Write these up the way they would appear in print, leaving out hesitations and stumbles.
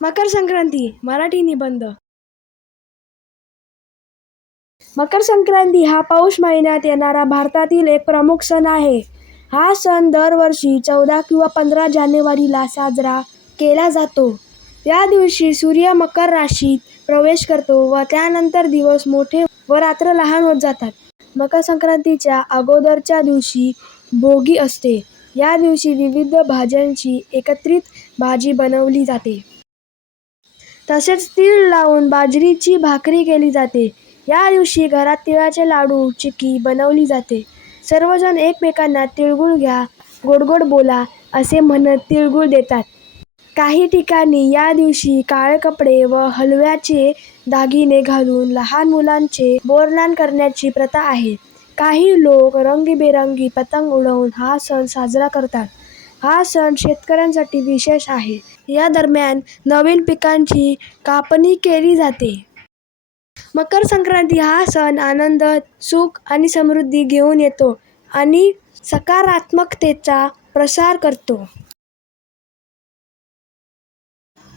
मकर संक्रांती मराठी निबंध. मकर संक्रांती हा पौष महिन्यात येणारा भारतातील एक प्रमुख सण आहे. हा सण दरवर्षी 14 किंवा 15 जानेवारीला साजरा केला जातो. या दिवशी सूर्य मकर राशीत प्रवेश करतो व त्यानंतर दिवस मोठे व रात्र लहान होत जातात. मकर संक्रांतीच्या अगोदरच्या दिवशी भोगी असते. या दिवशी विविध भाज्यांची एकत्रित भाजी बनवली जाते. तसेच तीळ लावून बाजरीची भाकरी केली जाते. या दिवशी घरात तिळाचे लाडू, चिक्की बनवली जाते. सर्वजण एकमेकांना तिळगुळ घ्या, गोड गोड बोला असे म्हणत तिळगुळ देतात. काही ठिकाणी या दिवशी काळे कपडे व हलव्याचे दागिने घालून लहान मुलांचे बोरनाण करण्याची प्रथा आहे. काही लोक रंगीबेरंगी पतंग उडवून हा सण साजरा करतात. हा सण शेतकऱ्यांसाठी विशेष आहे. या दरम्यान नवीन पिकांची कापणी केली जाते. मकर संक्रांती हा सण आनंद, सुख आणि समृद्धी घेऊन येतो आणि सकारात्मकतेचा प्रसार करतो.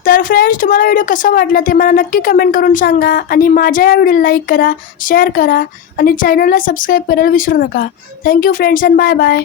तर फ्रेंड्स, तुम्हाला व्हिडिओ कसा वाटला ते मला नक्की कमेंट करून सांगा आणि माझ्या या व्हिडिओला लाईक करा, शेअर करा आणि चॅनलला सबस्क्राईब करायला विसरू नका. Thank you friends and bye bye.